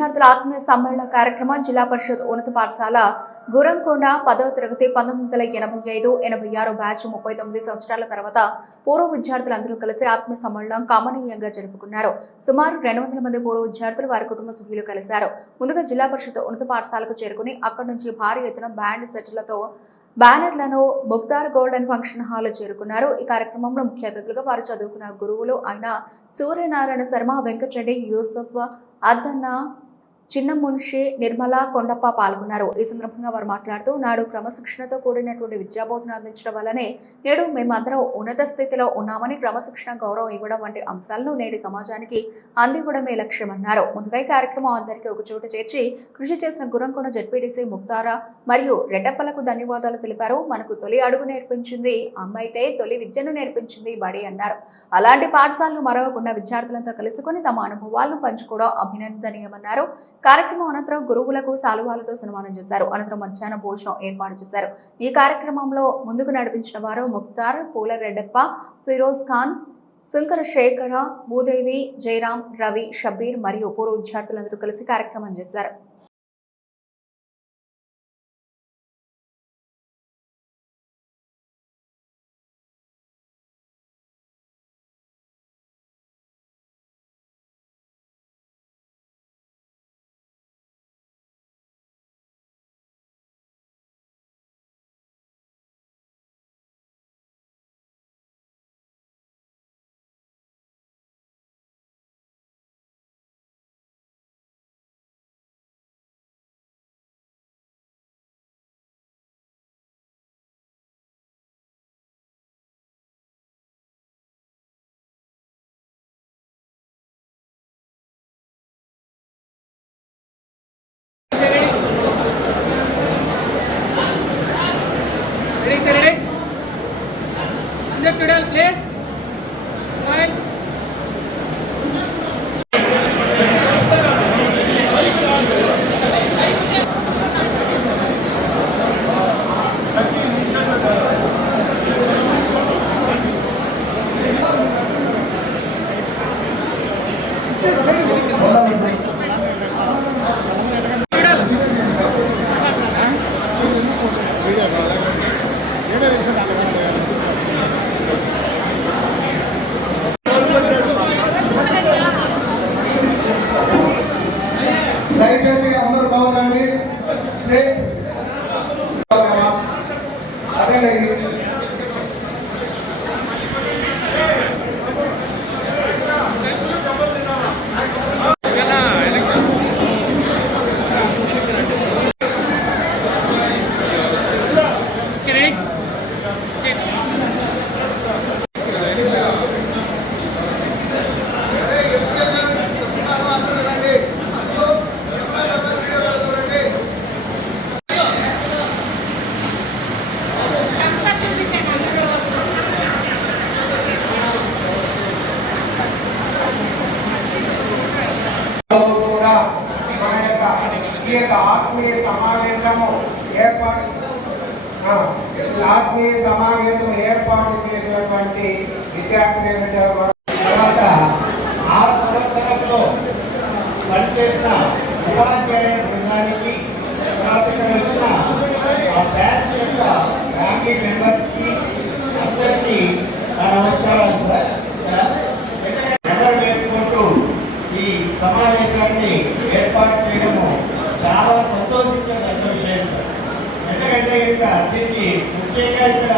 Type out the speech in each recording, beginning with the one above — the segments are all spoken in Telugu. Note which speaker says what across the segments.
Speaker 1: విద్యార్థుల ఆత్మీయ సమ్మేళన కార్యక్రమం జిల్లా పరిషత్ ఉన్నత పాఠశాల గురంకొండ పదవ తరగతి పంతొమ్మిది వందల ఎనభై ఐదు ఎనభై ఆరు బ్యాచ్ ముప్పై తొమ్మిది సంవత్సరాల తర్వాత పూర్వ విద్యార్థులందరూ కలిసి ఆత్మీయ సమ్మేళనం కామనీయంగా జరుపుకున్నారు. సుమారు రెండు వందల మంది పూర్వ విద్యార్థులు వారి కుటుంబ సభ్యులు కలిశారు. ముందుగా జిల్లా పరిషత్ ఉన్నత పాఠశాలకు చేరుకుని అక్కడి నుంచి భారీ ఎత్తున బ్యాండ్ సెట్లతో బ్యానర్లను ముక్తార్ గోల్డెన్ ఫంక్షన్ హాల్ చేరుకున్నారు. ఈ కార్యక్రమంలో ముఖ్య అతిథులుగా వారు చదువుకున్న గురువులు అయిన సూర్యనారాయణ శర్మ వెంకటరెడ్డి యూసఫ్ అద్దన్న చిన్న మున్షి నిర్మలా కొండప్ప పాల్గొన్నారు. ఈ సందర్భంగా వారు మాట్లాడుతూ నాడు క్రమశిక్షణతో కూడినటువంటి విద్యాబోధన అందించడం వల్లనే నేడు మేమందరం ఉన్నత స్థితిలో ఉన్నామని క్రమశిక్షణ గౌరవం ఇవ్వడం వంటి అంశాలను నేటి సమాజానికి అందివ్వడమే లక్ష్యమన్నారు. ముందుగా ఈ కార్యక్రమం అందరికీ ఒక చోట చేర్చి కృషి చేసిన గురంకొండ జడ్పీటీసీ ముక్తారా మరియు రెడ్డప్పలకు ధన్యవాదాలు తెలిపారు. మనకు తొలి అడుగు నేర్పించింది అమ్మైతే తొలి విద్యను నేర్పించింది బడి అన్నారు. అలాంటి పాఠశాలను మరవకుండా విద్యార్థులతో కలుసుకొని తమ అనుభవాలను పంచుకోవడం అభినందనీయమన్నారు. కార్యక్రమం అనంతరం గురువులకు సాలువాలతో సన్మానం చేశారు. అనంతరం మధ్యాహ్న భోజనం ఏర్పాటు చేశారు. ఈ కార్యక్రమంలో ముందుకు నడిపించిన వారు ముక్తార్ పూలరెడ్డప్ప ఫిరోజ్ ఖాన్ శంకర శేఖర భూదేవి జయరాం రవి షబీర్ మరియు పూర్వ విద్యార్థులందరూ కలిసి కార్యక్రమం చేశారు.
Speaker 2: తర్వాత ఆ సంవత్సరంలో పనిచేసిన ఉపాధ్యాయ బృందానికి తర్వాత ఇక్కడ వచ్చిన ఆ బ్యాచ్ యొక్క ఫ్యామిలీ మెంబర్స్కి అందరికీ సార్. వేసుకుంటూ ఈ సమావేశాన్ని ఏర్పాటు చేయడము చాలా సంతోషించదగ్గ విషయం సార్. ఎందుకంటే దీనికి ముఖ్యంగా ఇక్కడ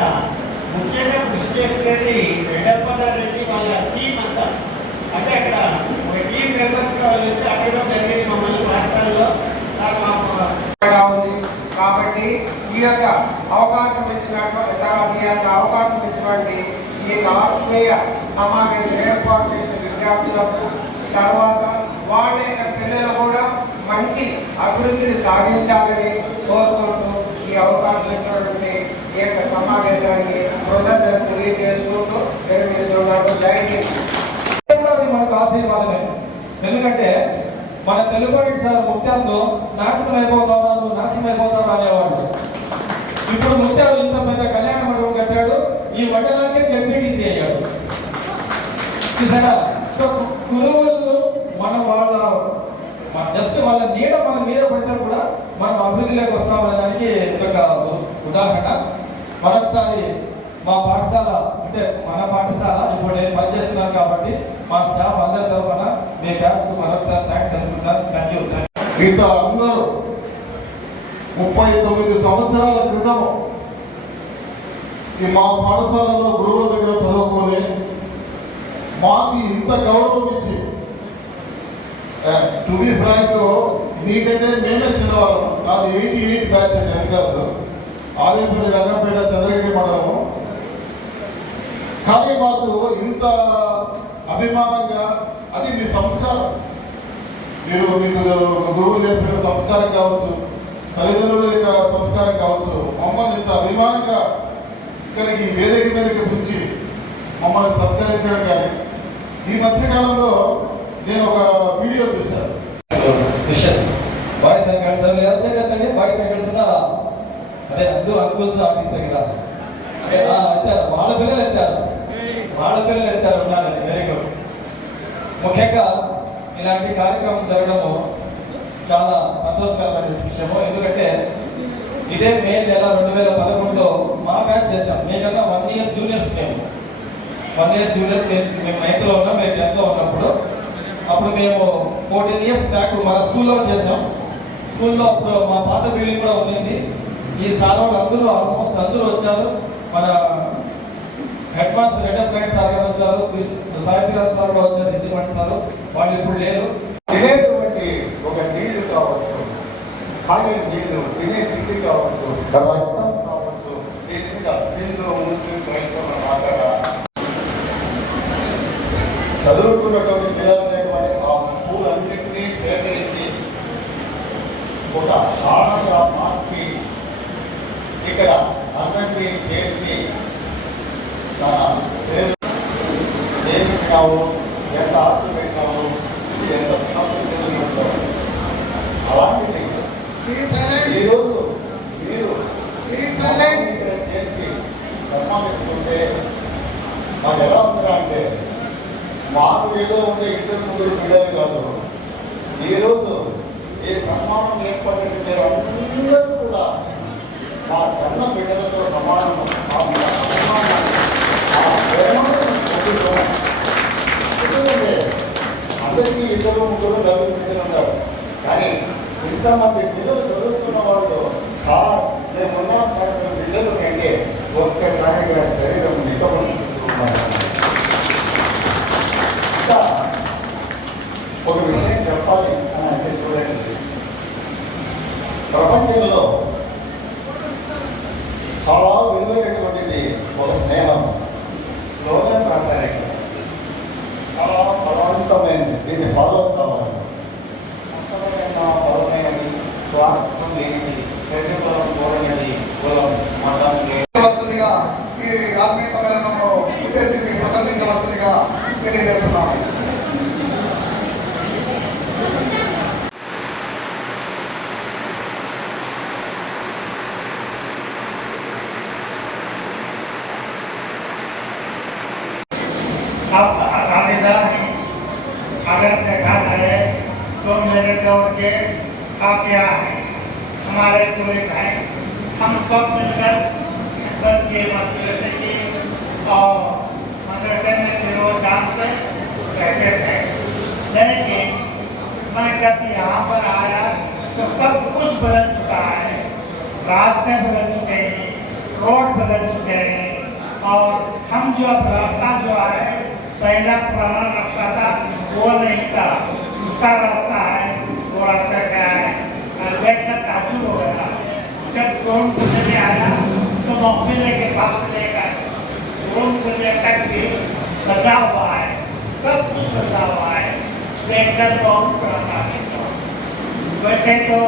Speaker 2: ముఖ్యంగా కృషి చేసినది రెడ్డప్ప రెడ్డి వాళ్ళ టీం అంతా. అంటే అక్కడ ఒక టీం మెంబర్స్ వాళ్ళు వచ్చి అక్కడ జరిగింది మమ్మల్ని పాఠశాలలో. ఉంది. కాబట్టి ఈ యొక్క అవకాశం ఇచ్చినటువంటి తర్వాత ఈ యొక్క అవకాశం ఇచ్చినటువంటి ఈ రాష్ట్రీయ సమావేశం ఏర్పాటు చేసిన విద్యార్థులకు తర్వాత వాళ్ళ యొక్క పిల్లలు కూడా మంచి అభివృద్ధిని సాధించాలని కోరుకుంటూ ఈ అవకాశం ఇచ్చినటువంటి ఈ యొక్క సమావేశానికి కృతజ్ఞతలు తెలియజేసుకుంటూ నిర్మిస్తున్నాను జై
Speaker 3: అది మనకు ఆశీర్వాదమే ఎందుకంటే మన తెలుగు సార్ ముత్యాలు నాశనం అయిపోతారా నువ్వు నాశనం అయిపోతారా అనేవాడు ఇప్పుడు ముత్యాలు ఇష్టమైన కళ్యాణ మండపం కట్టాడు ఈ మండలానికే జెడ్పీటీసీ అయ్యాడు. సో గురువులు మన వాళ్ళ జస్ట్ వాళ్ళ నేడ మన మీద పడితే కూడా మనం అభివృద్ధిలోకి వస్తామనే దానికి ఒక ఉదాహరణ. మరొకసారి మా పాఠశాల అంటే మన పాఠశాల ఇప్పుడు నేను పనిచేస్తున్నాను కాబట్టి మా స్టాఫ్ అందరి తరఫున మీ క్యాబ్స్కి మరొకసారి థ్యాంక్స్ అనుకుంటాను థ్యాంక్ యూ
Speaker 4: మిగతా అందరూ ముప్పై తొమ్మిది సంవత్సరాల క్రితం ఈ మా పాఠశాలలో గురువుల దగ్గర చదువుకొని మాకు ఇంత గౌరవం ఇచ్చి టు బి ఫ్రాంక్ మీకంటే మేమే చిన్నవాళ్ళం. నాది eighty eight batch tenth class Aryapalli Rangampet Chandragiri మండలం కానీ మాకు ఇంత అభిమానంగా అది మీ సంస్కారం. మీరు మీకు గురువు చెప్పిన సంస్కారం కావచ్చు తల్లిదండ్రుల యొక్క సంస్కారం కావచ్చు మమ్మల్ని ఇంత అభిమానంగా ఇక్కడికి వేదిక మీదకి పిలిచి మమ్మల్ని సత్కరించడం కానీ ఈ మధ్యకాలంలో నేను ఒక వీడియో చూశాను.
Speaker 3: బాయ్స్ అండ్ గర్ల్స్ అని బాయ్స్ అండ్ గర్ల్స్ అదే అందరూ అంకుల్స్ ఆఫీస్ దగ్గర. అదే, ఎత్తారు. వాళ్ళ పిల్లలు ఎత్తారు. వాళ్ళ పిల్లలు ఎత్తారు ఉన్నారండి వెరీ గుడ్ ముఖ్యంగా ఇలాంటి కార్యక్రమం జరగడము చాలా సంతోషకరమైన విషయము. ఎందుకంటే ఇదే మే నెల రెండు వేల పదకొండులో మా బ్యాచ్ చేశాం. మీకన్నా వన్ ఇయర్ జూనియర్స్ మేము. వన్ ఇయర్ జూనియర్స్ మేము నైన్త్లో ఉన్నాం మేము టెన్త్లో ఉన్నప్పుడు. అప్పుడు మేము ఫోర్టీన్ ఇయర్స్ బ్యాక్ మన స్కూల్లో చేసాం స్కూల్లో అప్పుడు మా పాత బిల్డింగ్ కూడా ఉండింది ఈ సార్ వాళ్ళు అందరూ ఆల్మోస్ట్ అందరూ వచ్చారు. మన head master head of sir గారు వచ్చారు. సాహిత్యరాజ్ సార్ కూడా వచ్చారు హిందీ మంచి సార్ వాళ్ళు ఇప్పుడు లేరు.
Speaker 4: తినేటువంటి ఒక నీళ్ళు కావచ్చు. తాగే నీళ్ళు తినే తిండి కావచ్చు. అన్నింటినీ చేర్చి. తన పేరు ఏం పెట్టినావు ఎంత ఆస్తి పెట్టినావు ఇది ఎంత అలాంటిది ఈరోజు మీరు ఇక్కడ చేర్చి సన్మానిస్తుంటే మాకు ఎలా ఉందిరా అంటే మాకు ఏదో ఉండే ఇద్దరు ముగ్గురు పిల్లలు కాదు. ఈరోజు ఈ సన్మానం ఏర్పడిన మీరు అందరూ కూడా ఆ కన్న బిడ్డలతో సమానం ఆ ఎందుకంటే అందరికీ ఇద్దరు ముగ్గురు నలుగురు పిల్లలు ఉన్నారు కానీ ఇంతమంది పిల్లలు చదువుతున్న వాళ్ళు సార్ మేమున్నా సార్ కంటే ఒక్కసారిగా శరీరం నిలబడుతున్నారు ఇంకా ఒక విషయం చెప్పాలి అని అంటే చూడండి. ప్రపంచంలో చాలా
Speaker 5: पूरे हैं हम सब मिलकर खिदमत की मदरसे की और मदरसे में फिरो जान से रहते थे। लेकिन मैं जब यहाँ पर आया तो सब कुछ बदल चुका है। रास्ते बदल चुके हैं, रोड बदल चुके हैं और हम जो अब रास्ता जो है, पहला पुराना रास्ता था, वो नहीं था। दूसरा रास्ता है, वो रास्ते से आए मैं देखकर ताजुब हो गया जब ड्रोन खुलने आया तो मौके के पास से लेकर ड्रोन खुलने तक भी बचा हुआ है सब कुछ बचा हुआ है देखकर बहुत पुराना लगता वैसे तो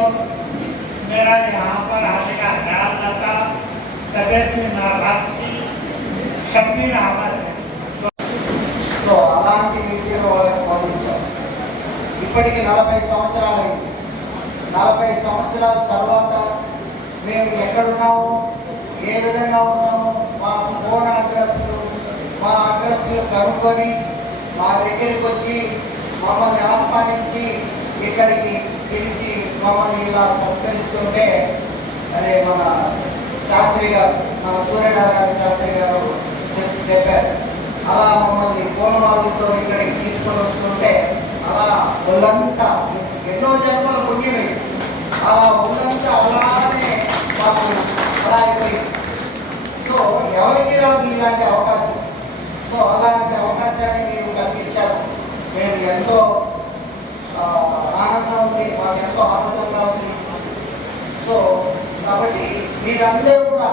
Speaker 5: मेरा यहाँ पर आने का ख्याल न था तबियत में नाराज थी शब्बीर अहमद है
Speaker 6: సో అలాంటి విషయంలో వాళ్ళని బోధించాం ఇప్పటికి నలభై సంవత్సరాలు అయింది నలభై సంవత్సరాల తర్వాత మేము ఎక్కడున్నాము? ఏ విధంగా ఉన్నాము? మా ఫోన్ అడ్రస్లు మా అడ్రస్లు కనుక్కొని మా దగ్గరికి వచ్చి మమ్మల్ని ఆహ్వానించి ఇక్కడికి పిలిచి మమ్మల్ని ఇలా సత్కరిస్తుంటే అదే మన శాస్త్రి గారు మన సూర్యనారాయణ శాస్త్రి గారు చెప్పి చెప్పారు. అలా మమ్మల్ని పూలమాలతో ఇక్కడికి తీసుకొని వస్తుంటే అలా ఒళ్ళంతా ఎన్నో జన్మల పుణ్యమే. అలా ఒళ్ళంతా అలానే శాస్త్రం అలా సో ఎవరికి రాదు ఇలాంటి అవకాశం సో అలాంటి అవకాశాన్ని మీరు కల్పించారు మేము ఎంతో ఆనందం ఉంది మాకు ఎంతో ఆనందంగా ఉంది సో కాబట్టి మీరందరూ కూడా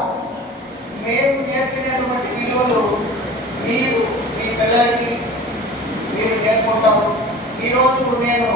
Speaker 6: మేము నేర్పినటువంటి విలువలు మీరు మీ పిల్లలకి మీరు నేర్పుకుంటారు ఈరోజు నేను